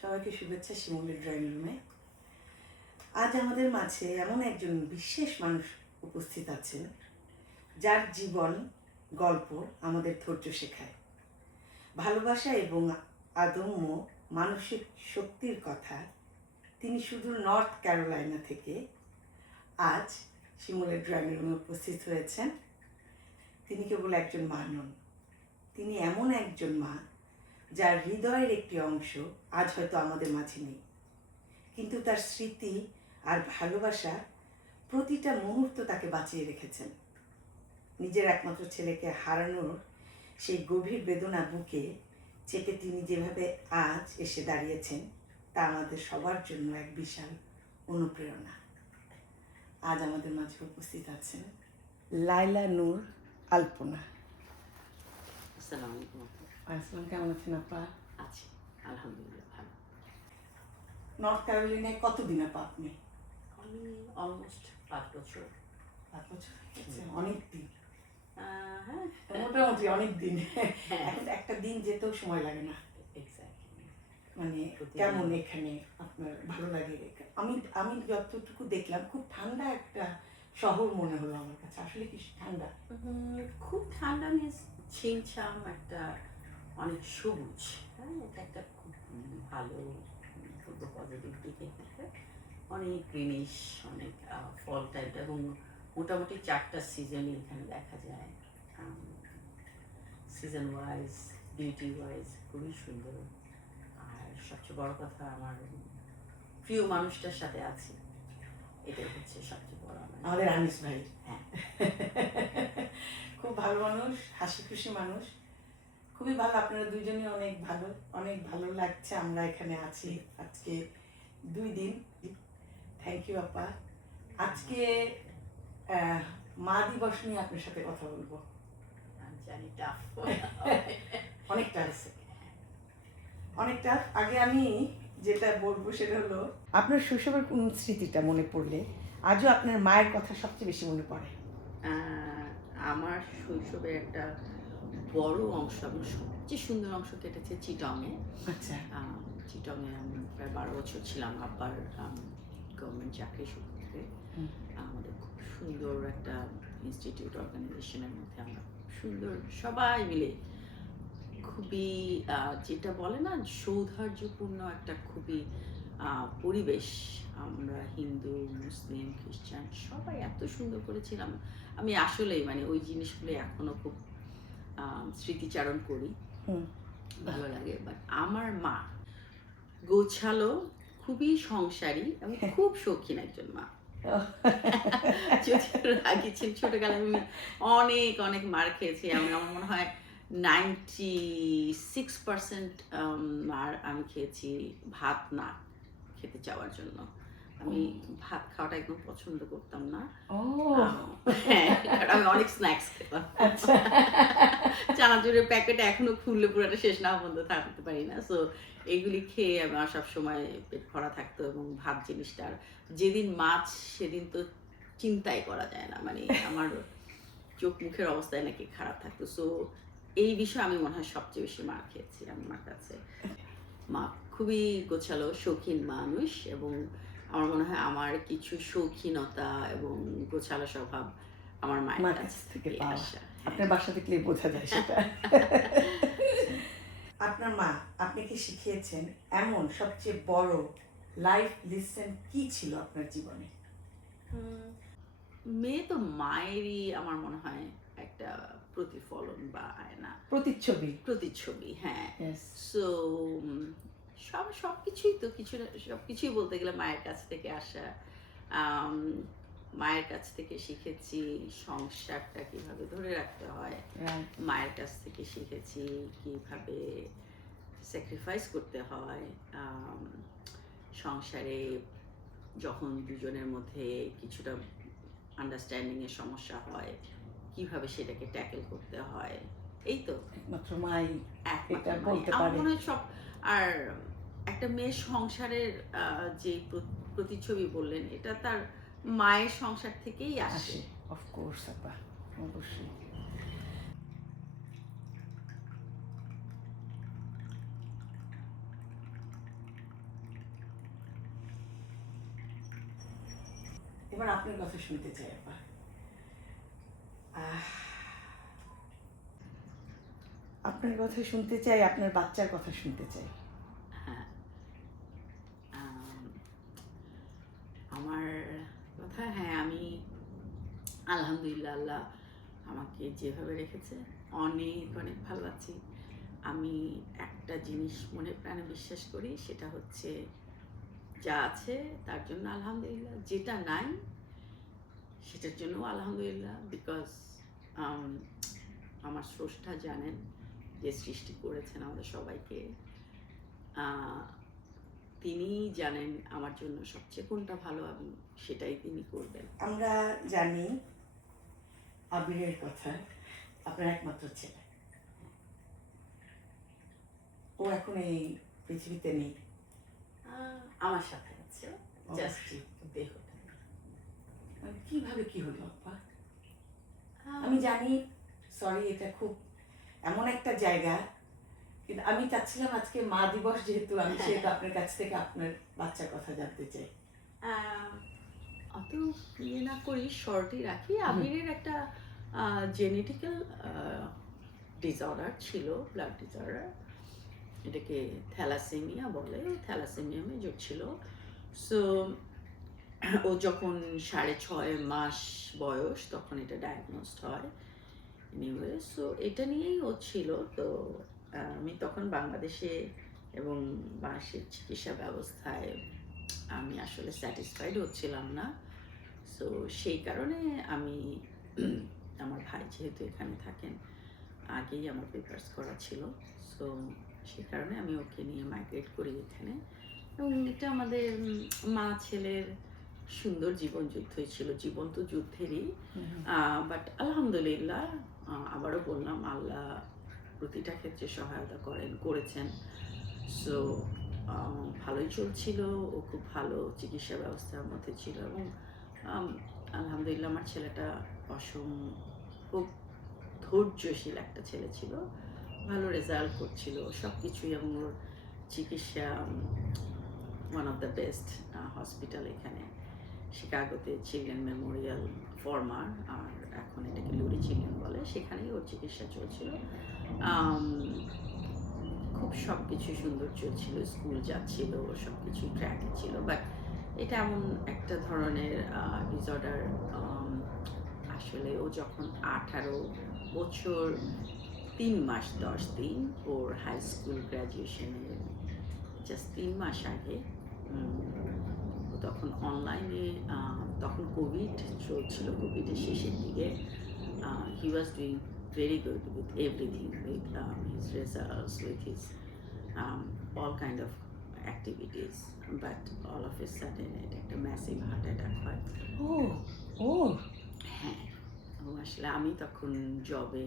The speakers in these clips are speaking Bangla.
সবাইকে শুভেচ্ছা শিমুলের ড্রয়িং রুমে। আজ আমাদের মাঝে এমন একজন বিশেষ মানুষ উপস্থিত আছেন যার জীবন গল্প আমাদের ধৈর্য শেখায়, ভালোবাসা এবং আদম্য মানসিক শক্তির কথা। তিনি শুধু নর্থ ক্যারোলাইনা থেকে আজ শিমুলের ড্রয়িং রুমে উপস্থিত হয়েছেন। তিনি কেবল একজন মা নন, তিনি এমন একজন মা যার হৃদয়ের একটি অংশ আজ হয়তো আমাদের মাঝে নেই, কিন্তু তার স্মৃতি আর ভালোবাসা প্রতিটা মুহূর্ত তাকে বাঁচিয়ে রেখেছেন। নিজের একমাত্র ছেলেকে হারানোর সেই গভীর বেদনা বুকে চেপে তিনি যেভাবে আজ এসে দাঁড়িয়েছেন তা আমাদের সবার জন্য এক বিশাল অনুপ্রেরণা। আজ আমাদের মাঝে উপস্থিত আছেন লাইলা নূর আলপনা। আসসালামু আলাইকুম। আসসালাম, কেমন আছেন আপা? আছি, আলহামদুলিল্লাহ ভালো। নর্থ ক্যারোলিনায় কতদিন আপা আপনি? আমি অলমোস্ট 5 বছর। 5 বছর হয়েছে, অনেক দিন। হ্যাঁ, মোটামুটি অনেক দিন। হ্যাঁ। এখন একটা দিন যেতেও সময় লাগে না। এক্স্যাক্টলি। মানে কেমন এখানে আপনার ভালো লাগে? আমি যতটুকু দেখলাম খুব ঠান্ডা একটা শহর মনে হলো আমার কাছে। আসলে কি ঠান্ডা? খুব ঠান্ডা মিন্স ছিমছাম একটা, অনেক সবুজ। হ্যাঁ, এটা একটা খুব ভালো পজিটিভ দিক। এখানে অনেক গ্রিনিশ, অনেক ফল টাইপটা, এবং মোটামুটি 4টা সিজনই এখানে দেখা যায়। সিজন ওয়াইজ, বিউটি ওয়াইজ খুবই সুন্দর। আর সবচেয়ে বড় কথা, আমার প্রিয় মানুষটার সাথে আছি, এটাই হচ্ছে সবচেয়ে বড়। আমাদের আনিস ভাই। হ্যাঁ, খুব ভালো মানুষ, হাসি খুশি মানুষ, খুবই ভালো। আপনারা দুইজনই অনেক ভালো, অনেক ভালো লাগছে আমরা এখানে আছি আজকে 2 দিন। থ্যাংক ইউ আপা। আজকে মা দিবস নিয়ে আপনার সাথে কথা বলবো। আমি জানি টাফ, অনেকটা আছে, অনেকটা। আগে আমি যেটা বলবো সেটা হলো, আপনার শৈশবের কোন স্মৃতিটা মনে পড়লে আজও আপনার মায়ের কথা সবচেয়ে বেশি মনে পড়ে? আমার শৈশবের একটা বড় অংশ, আমার সবচেয়ে সুন্দর অংশ কেটেছে চিটংয়ে। আচ্ছা। চিটংয়ে আমি প্রায় 12 বছর ছিলাম আব্বার গভর্নমেন্ট চাকরি সূত্রে। আমাদের খুব সুন্দর একটা ইনস্টিটিউট অর্গানাইজেশনের মধ্যে আমরা সুন্দর সবাই মিলে খুবই যেটা বলে না, সৌহার্দ্যপূর্ণ একটা খুবই পরিবেশ। আমরা হিন্দু, মুসলিম, খ্রিস্টান সবাই এত সুন্দর করেছিলাম। আমি আসলেই মানে ওই জিনিসগুলো এখনো খুব স্মৃতিচারণ করি, ভালো লাগে। বাট আমার মা গোছালো, খুবই সংসারী এবং খুব শৌখিন একজন মা। যদিও রাগী ছিল, ছোটকালে আমি অনেক অনেক মার খেয়েছি। আমার মনে হয় 96% মার আমি খেয়েছি ভাত না খেতে চাওয়ার জন্য। আমি ভাত খাওয়াটা একদম পছন্দ করতাম না। হ্যাঁ, কারণ আমি অনেক স্ন্যাক্স খেতাম। চানাচুরের প্যাকেট এখনো খুললে পুরোটা শেষ না পর্যন্ত থাকতে পারি না। সো এগুলি খেয়ে আমার সবসময় পেট ভরা থাকতো। এবং ভাত জিনিসটার যেদিন মাছ সেদিন তো চিন্তাই করা যায় না, মানে আমার চোখ মুখের অবস্থায় নাকি খারাপ থাকতো। সো এই বিষয়ে আমি মনে হয় সবচেয়ে বেশি মার খেয়েছি আমার কাছে। মা খুবই গোছালো, শৌখিন মানুষ, এবং আমার মনে হয় আমার কিছু শৌখিনতা এবং গোছালো স্বভাব আমার মায়ের কাছ থেকে আসা। আপনার বাসা থেকে বোঝা যায় সেটা। আপনার মা আপনাকে শিখিয়েছেন এমন সবচেয়ে বড় লাইফ লেসন কি ছিল আপনার জীবনে? মেয়ে তো মায়েরই আমার মনে হয় একটা প্রতিফলন বা আয়না, প্রতিচ্ছবি। হ্যাঁ, সো সবকিছুই তো সবকিছুই বলতে গেলে মায়ের কাছ থেকে আসা। মায়ের কাছ থেকে শিখেছি সংসারটা কিভাবে ধরে রাখতে হয়, মায়ের কাছ থেকে শিখেছি কিভাবে স্যাক্রিফাইস করতে হয় সংসারে, যখন দুজনের মধ্যে কিছুটা আন্ডারস্ট্যান্ডিংয়ের সমস্যা হয় কিভাবে সেটাকে ট্যাকেল করতে হয়। এই তো একমাত্র মাই এটা বলতে পারে। আমার মনে হয় সব। আর একটা মেয়ের সংসারের যে প্রতিচ্ছবি বললেন, এটা তার মায়ের সংসার থেকেই আসে। অফকোর্স আপা, অবশ্যই। এবার আপনার কথা শুনতে চাই আপা। আপনার কথা শুনতে চাই, আপনার বাচ্চার কথা শুনতে চাই। হ্যাঁ, আমার কথা, হ্যাঁ, আমি আলহামদুলিল্লাহ, আল্লাহ আমাকে যেভাবে রেখেছে অনেক অনেক ভালো আছি। আমি একটা জিনিস মনে প্রাণে বিশ্বাস করি, সেটা হচ্ছে যা আছে তার জন্য আলহামদুলিল্লাহ, যেটা নাই সেটার জন্য আলহামদুলিল্লাহ। বিকজ আমার স্রষ্টা জানেন যে সৃষ্টি করেছেন আমাদের সবাইকে, তিনি জানেন আমার জন্য সবচেয়ে কোনটা ভালো এবং সেটাই তিনি করবেন। আমরা জানি আবিরের কথা, আপনার একমাত্র ছেলে, ও এখন এই পৃথিবীতে নেই, আমার সাথে আছে, জাস্ট অবশ্যই। দেহটা। মানে কিভাবে কি হলো আপা? আমি জানি, সরি, এটা খুব এমন একটা জায়গা, কিন্তু আমি চাচ্ছিলাম আজকে মা দিবস যেহেতু, আমি সেহেতু আপনার কাছ থেকে আপনার বাচ্চার কথা জানতে চাই। অত ইয়ে না করি, শর্টই রাখি। আমিরের একটা জেনেটিক্যাল ডিসঅর্ডার ছিল, ব্লাড ডিসঅর্ডার, এটাকে থ্যালাসেমিয়া বলে। থ্যালাসেমিয়া মেজর ছিল। সো ও যখন 6.5 মাস বয়স তখন এটা ডায়াগনোসড হয়। এনিওয়ে, সো এটা নিয়েই ও ছিল। তো আমি তখন বাংলাদেশে এবং বাংলাদেশের চিকিৎসা ব্যবস্থায় আমি আসলে স্যাটিসফাইড হচ্ছিলাম না। সো সেই কারণে আমি আমার ভাই যেহেতু এখানে থাকেন, আগেই আমার পেপারস করা ছিল, সো সেই কারণে আমি ওকে নিয়ে মাইগ্রেট করি এখানে। এবং এটা আমাদের মা ছেলের সুন্দর জীবন যুদ্ধই ছিল, জীবন তো যুদ্ধেরই। বাট আলহামদুলিল্লাহ, আবারও বললাম, আল্লাহ প্রতিটা ক্ষেত্রে সহায়তা করেছেন। সো ভালোই চলছিল, ও খুব ভালো চিকিৎসা ব্যবস্থার মধ্যে ছিল। এবং আলহামদুলিল্লাহ আমার ছেলেটা খুব ধৈর্যশীল একটা ছেলে ছিল, ভালো রেজাল্ট করছিল সব কিছুই। এবং ওর চিকিৎসা one of the best hospital এখানে শিকাগোতে, চিলড্রেন মেমোরিয়াল ফরমার, আর এখন এটাকে লুরি চিলড্রেন বলে, সেখানেই ওর চিকিৎসা চলছিল। খুব সব কিছু সুন্দর চলছিল, স্কুল যাচ্ছিল, সব কিছু ট্র্যাকে ছিল। বাট এটা এমন একটা ধরনের ডিসঅর্ডার, আসলে ও যখন 18 বছর 3 মাস 10 দিন, ওর হাই স্কুল গ্র্যাজুয়েশনের জাস্ট 3 মাস আগে, ও তখন অনলাইনে, তখন কোভিড চলছিল, কোভিডের শেষের দিকে, he was doing very good with everything, with his results, with his all kind of activities, but all of a sudden এটা একটা massive heart attack হয়। ও হ্যাঁ, আসলে আমি তখন জবে,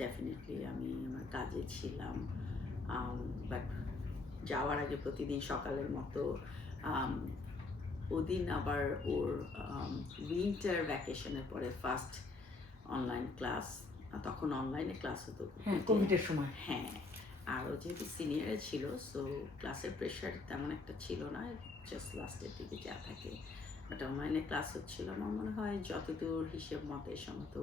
ডেফিনেটলি আমি আমার কাজে ছিলাম, বাট যাওয়ার আগে প্রতিদিন সকালের মতো, ওদিন আবার ওর উইন্টার ভ্যাকেশনের পরে ফার্স্ট অনলাইন ক্লাস, তখন অনলাইনে ক্লাস হতো কোভিডের সময়। হ্যাঁ, আর ও যেহেতু সিনিয়রে ছিল, সো ক্লাসের প্রেশার তেমন একটা ছিল না, জাস্ট লাস্টের দিকে যা থাকে। বাট অনলাইনে ক্লাস হচ্ছিল, আমার মনে হয় যতদূর হিসেব মতে সম্ভবত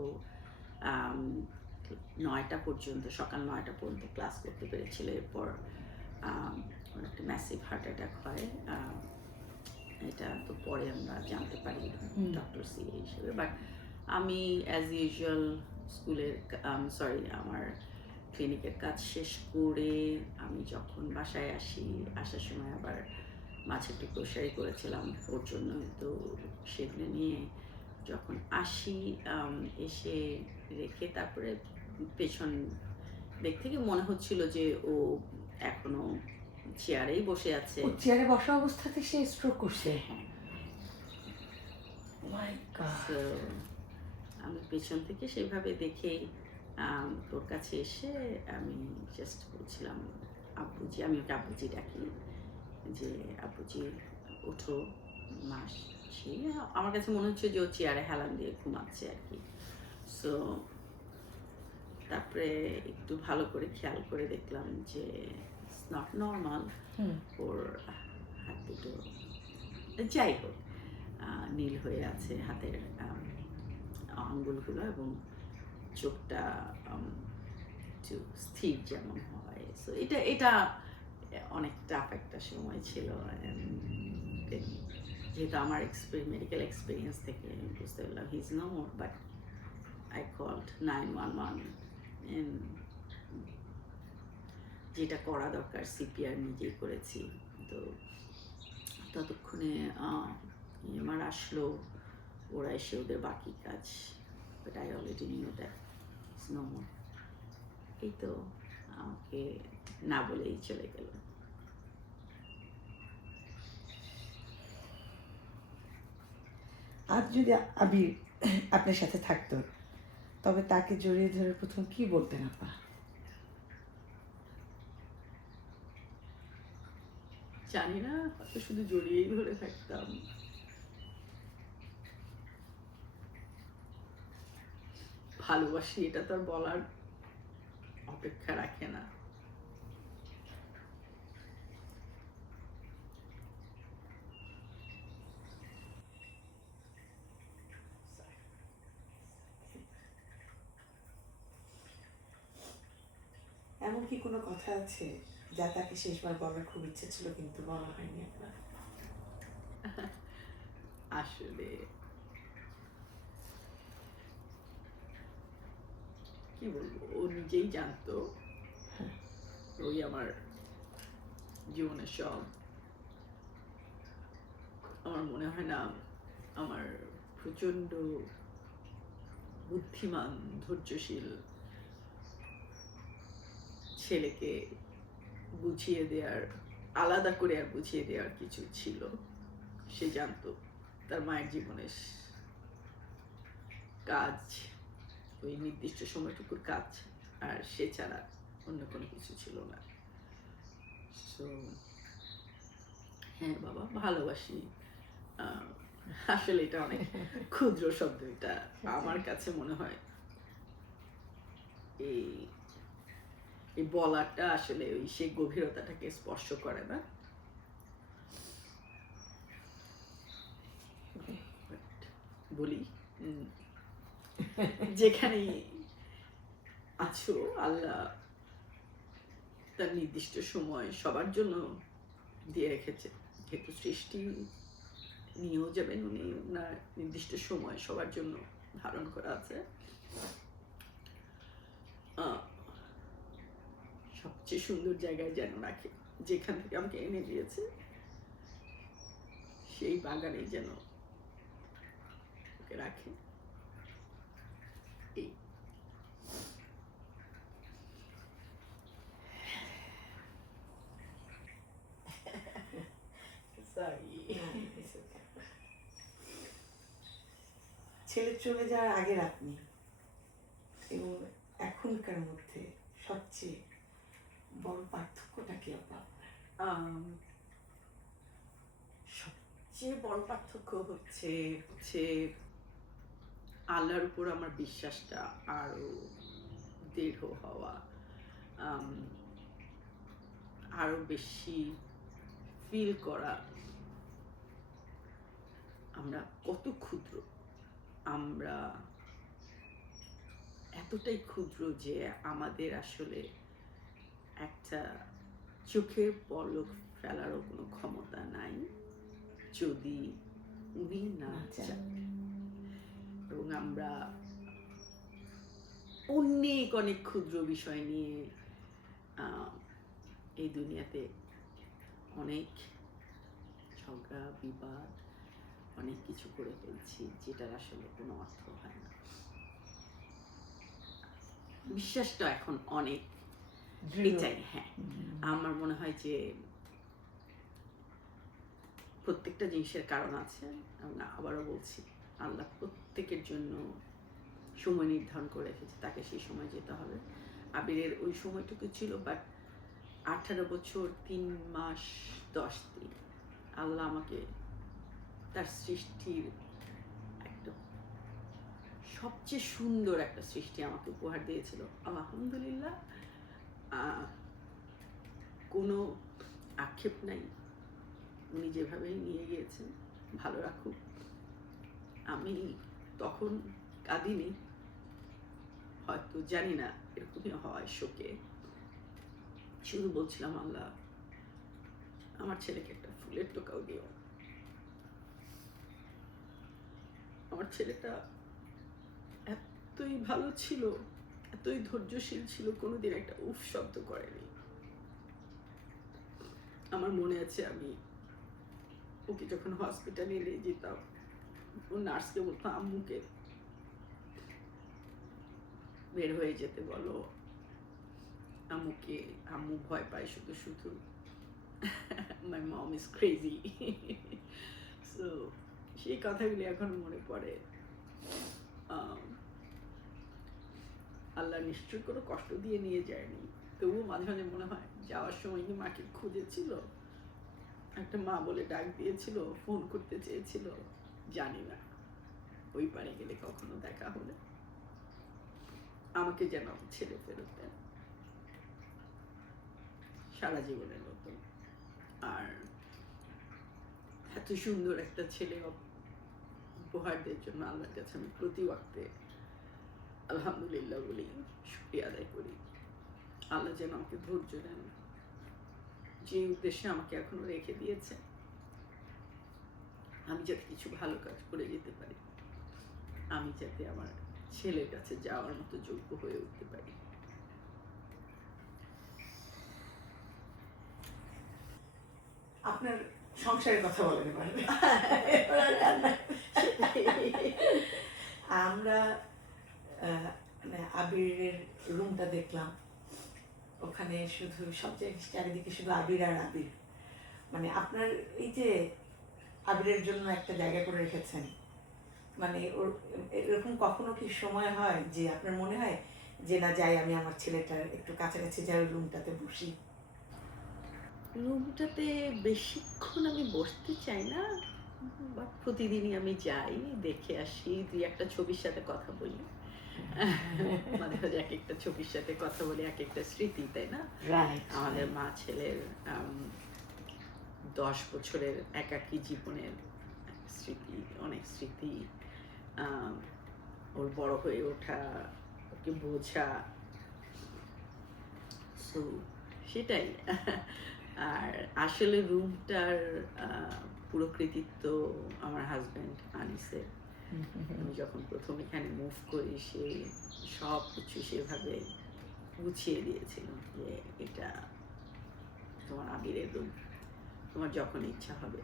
9টা পর্যন্ত, সকাল 9টা পর্যন্ত ক্লাস করতে পেরেছিল। এরপর একটা ম্যাসিভ হার্ট অ্যাটাক হয়। এটা তো পরে আমরা জানতে পারি ডক্টর সি হিসেবে। বাট আমি অ্যাজ ইউজুয়াল স্কুলের, আমার ক্লিনিকের কাজ শেষ করে আমি যখন বাসায় আসার সময় আবার মাছের একটু গ্রোসারি করেছিলাম ওর জন্য, তো সেগুলো নিয়ে যখন আসি, এসে রেখে তারপরে পেছন দিক থেকে মনে হচ্ছিল যে ও এখনো চেয়ারেই বসে আছে। চেয়ারে বসা অবস্থাতে সে স্ট্রোক করছে। হ্যাঁ, মাই গড। আমি পেছন থেকে সেইভাবে দেখেই তোর কাছে এসে আমি জাস্ট বলছিলাম, আব্বুজি, আমি ওকে আব্বুজি ডাকি, যে আব্বুজি ওঠো, মাস সেই আমার কাছে মনে হচ্ছে যে ও চেয়ারে হেলান দিয়ে ঘুমাচ্ছে আর কি। সো তারপরে একটু ভালো করে খেয়াল করে দেখলাম যে ইটস নট নর্মাল, ওর হাত দুটো, যাই হোক, নীল হয়ে আছে হাতের আঙ্গুলগুলো, এবং চোখটা একটু স্থির যেমন হয়। সো এটা এটা অনেক টাফ একটা সময় ছিল। যেহেতু আমার মেডিকেল এক্সপিরিয়েন্স থেকে আমি বুঝতে পারলাম he is no more, but I called 911 and যেটা করা দরকার সিপিআর নিজেই করেছি। তো ততক্ষণে আমার আসলো, ওরা এসে ওদের বাকি কাজ, but I already knew that is no more. এই তো আমাকে না বলেই চলে গেল। আজ যদি আবির আপনার সাথে থাকতো, তবে তাকে জড়িয়ে ধরে প্রথম কি বলতেন আপা? জানি না, হয়তো শুধু জড়িয়েই ধরে থাকতাম। ভালোবাসি এটা তো আর বলার অপেক্ষা রাখে না। এমন কি কোনো কথা আছে যা তাকে শেষবার বলার খুব ইচ্ছে ছিল কিন্তু বলা হয়নি আপনার? আসলে কি বলবো, ও নিজেই জানতো ওই আমার জীবনের সব। আমার মনে হয় না আমার প্রচন্ড বুদ্ধিমান ধৈর্যশীল ছেলেকে বুঝিয়ে দেওয়ার, আলাদা করে আর বুঝিয়ে দেওয়ার কিছু ছিল। সে জানতো তার মায়ের জীবনের কাজ ওই নির্দিষ্ট সময়টুকুর কাজ, আর সে ছাড়া অন্য কোনো কিছু ছিল না। সো হ্যাঁ বাবা, ভালোবাসি। আসলে এটা অনেক ক্ষুদ্র শব্দ, এটা আমার কাছে মনে হয় এই এই বলাটা আসলে ওই সেই গভীরতাটাকে স্পর্শ করে না। বলি যেখানেই আছো, আল্লাহ তার নির্দিষ্ট সময় সবার জন্য দিয়ে রেখেছে। যেহেতু সৃষ্টি নিয়েও যাবেন উনি, ওনার নির্দিষ্ট সময় সবার জন্য ধারণ করা আছে। সবচেয়ে সুন্দর জায়গায় যেন রাখে, যেখান থেকে আমাকে এনে দিয়েছে সেই বাগানেই যেন ওকে রাখে। এই ছেলে চলে যাওয়ার আগের আপনি এবং এখনকার মধ্যে সবচেয়ে বড় পার্থক্যটা কি আপা? সবচেয়ে বড় পার্থক্য হচ্ছে হচ্ছে আল্লাহর উপর আমার বিশ্বাসটা আরো দৃঢ় হওয়া, আরো বেশি ফিল করা আমরা কত ক্ষুদ্র, আমরা এতটাই ক্ষুদ্র যে আমাদের আসলে একটা চোখের পলক ফেলারও কোনো ক্ষমতা নাই যদি উনি না চান। এবং আমরা অনেক অনেক ক্ষুদ্র বিষয় নিয়ে এই দুনিয়াতে অনেক ঝগড়া বিবাদ অনেক কিছু করে ফেলছি, যেটার আসলে কোনো অর্থ হয় না। বিশ্বাসটা এখন অনেক এটাই। হ্যাঁ, আমার মনে হয় যে প্রত্যেকটা জিনিসের কারণ আছে। এবং আবারও বলছি, আল্লাহ প্রত্যেকের জন্য সময় নির্ধারণ করে রেখেছে, তাকে সেই সময় যেতে হবে। আবিরের ওই সময়টুকু ছিল, বাট 18 বছর 3 মাস 10 দিন আল্লাহ আমাকে তার সৃষ্টির একটা সবচেয়ে সুন্দর একটা সৃষ্টি আমাকে উপহার দিয়েছিল। আলহামদুলিল্লাহ, কোনো আক্ষেপ নাই। উনি যেভাবে নিয়ে গিয়েছেন, ভালো রাখুক। আমি তখন কাঁদিনি, হয়তো জানি না এরকমই হয় শোকে। শুধু বলছিলাম, আল্লাহ আমার ছেলেকে একটা ফুলের টোকাও দিও। আমার ছেলেটা এতই ভালো ছিল, এতই ধৈর্যশীল ছিল, কোনোদিন একটা উফ শব্দ করেনি। আমার মনে আছে আমি ওকে যখন হসপিটালে নিয়ে যেতাম, ও নার্সকে বলতাম আম্মুকে বের হয়ে যেতে বলো, আম্মু ভয় পায় শুধু শুধু, মাই মম ইজ ক্রেজি। সো সেই কথাগুলি এখন মনে পড়ে। আল্লাহ নিশ্চয়ই কোনো কষ্ট দিয়ে নিয়ে যায়নি, তবুও মাঝে মাঝে মনে হয় যাওয়ার সময় কি মাকে খুঁজেছিল, একটা মা বলে ডাক দিয়েছিল, ফোন করতে চেয়েছিল, জানি না ওই পারে গেলে কখনো দেখা হলে আমাকে যেন ছেড়ে ফেরত দেন সারা জীবনের মতো। আর এত সুন্দর একটা ছেলে উপহারদের জন্য আল্লাহর কাছে আমি প্রতি ওয়াক্তে আলহামদুলিল্লাহ বলি, শুকরিয়া আদায় করি। আল্লাহ যেন আমাকে ধৈর্য দেন, যে উদ্দেশ্যে আমাকে এখনো রেখে দিয়েছে, আমি যাতে কিছু ভালো কাজ করে যেতে পারি, আমি যাতে আমার ছেলের কাছে যাওয়ার মতো যোগ্য হয়ে উঠতে পারি। আপনার সংসারের কথা বলেন এবার। আমরা মানে আবিরের রুমটা দেখলাম, ওখানে শুধু সব চারিদিকে শুধু আবির আর আবির। মানে আপনার এই যে আবিরের জন্য একটা জায়গা করে রেখেছেন, মানে ওর এরকম কখনো কি সময় হয় যে আপনার মনে হয় যে না যাই, আমি আমার ছেলেটার একটু কাছাকাছি যাই, ওই রুমটাতে বসি? রুমটাতে বেশিক্ষণ আমি বসতে চাই না, বাট প্রতিদিনই আমি যাই, দেখে আসি, দুই একটা ছবির সাথে কথা বলি। মাঝে মাঝে এক একটা ছবির সাথে কথা বলি, এক একটা স্মৃতি, তাই না? আমাদের মা ছেলের 10 বছরের একাকী জীবনের স্মৃতি, অনেক স্মৃতি, ওর বড় হয়ে ওঠা, ওকে বোঝা, সো সেটাই। আর আসলে রুমটার পুরো কৃতিত্ব আমার হাজব্যান্ড আনিসের। আমি যখন প্রথম এখানে মুভ করি, সে সব কিছু সেভাবে গুছিয়ে দিয়েছিল যে এটা তোমার আবিরের রুম, তোমার যখন ইচ্ছা হবে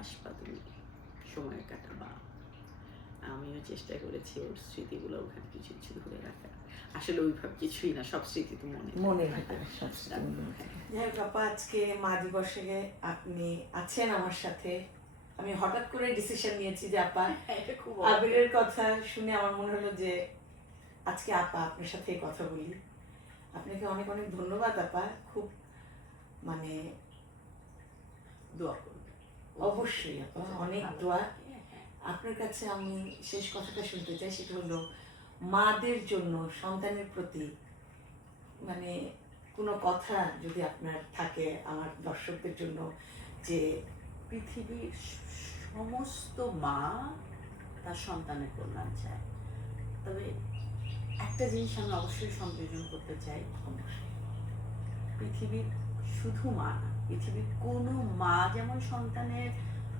আসবা, তুমি সময় কাটাবা। আমিও চেষ্টা করেছি ওর স্মৃতিগুলো ওখানে কিছু কিছু ধরে রাখা। আসলে ওইভাবে কিছুই না, সব স্মৃতি তো মনে যাই হোক আপা, আজকে মা দিবসে আপনি আছেন আমার সাথে। আমি হঠাৎ করে ডিসিশন নিয়েছি যে আপা, আবিরের কথা শুনে আমার মনে হলো যে আজকে আপা আপনার সাথে কথা বলি। আপনাকে অনেক অনেক ধন্যবাদ আপা। খুব মানে দোয়া করবে। অবশ্যই আপা, অনেক দোয়া। আপনার কাছে আমি শেষ কথাটা শুনতে চাই, সেটা হলো মাদের জন্য, সন্তানের প্রতি মানে কোনো কথা যদি আপনার থাকে আমার দর্শকদের জন্য, যে পৃথিবীর সমস্ত মা তার সন্তানের কল্যাণ চায়, তবে একটা জিনিস আমি অবশ্যই সংযোজন করতে চাই, পৃথিবীর শুধু মা না, পৃথিবীর কোনো মা যেমন সন্তানের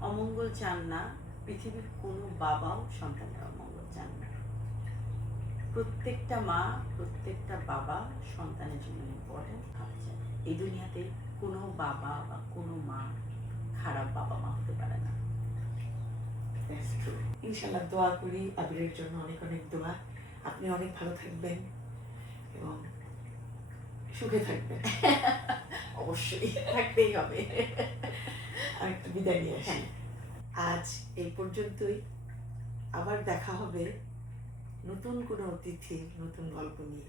অমঙ্গল চান না, পৃথিবীর কোনো বাবাও সন্তানের অমঙ্গল চান না। প্রত্যেকটা মা, প্রত্যেকটা বাবা সন্তানের জন্য ইম্পর্টেন্ট ভাবছে। এই দুনিয়াতে কোনো বাবা বা কোনো মা খারাপ বাবা মা হতে পারে না। ইনশাল্লাহ দোয়া করি আবিরের জন্য, অনেক অনেক দোয়া। আপনি অনেক ভালো থাকবেন এবং সুখে থাকবেন। অবশ্যই থাকতেই হবে। আর একটু বিদায় নিয়ে আসি। আজ এই পর্যন্তই, আবার দেখা হবে নতুন কোনো অতিথি, নতুন গল্প নিয়ে।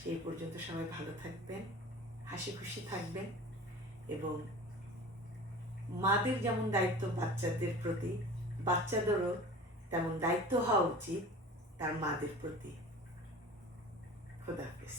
সেই পর্যন্ত সবাই ভালো থাকবেন, হাসি খুশি থাকবেন, এবং মাদের যেমন দায়িত্ব বাচ্চাদের প্রতি, বাচ্চাদেরও তেমন দায়িত্ব হওয়া উচিত তার মাদের প্রতি। খোদা হাফেজ।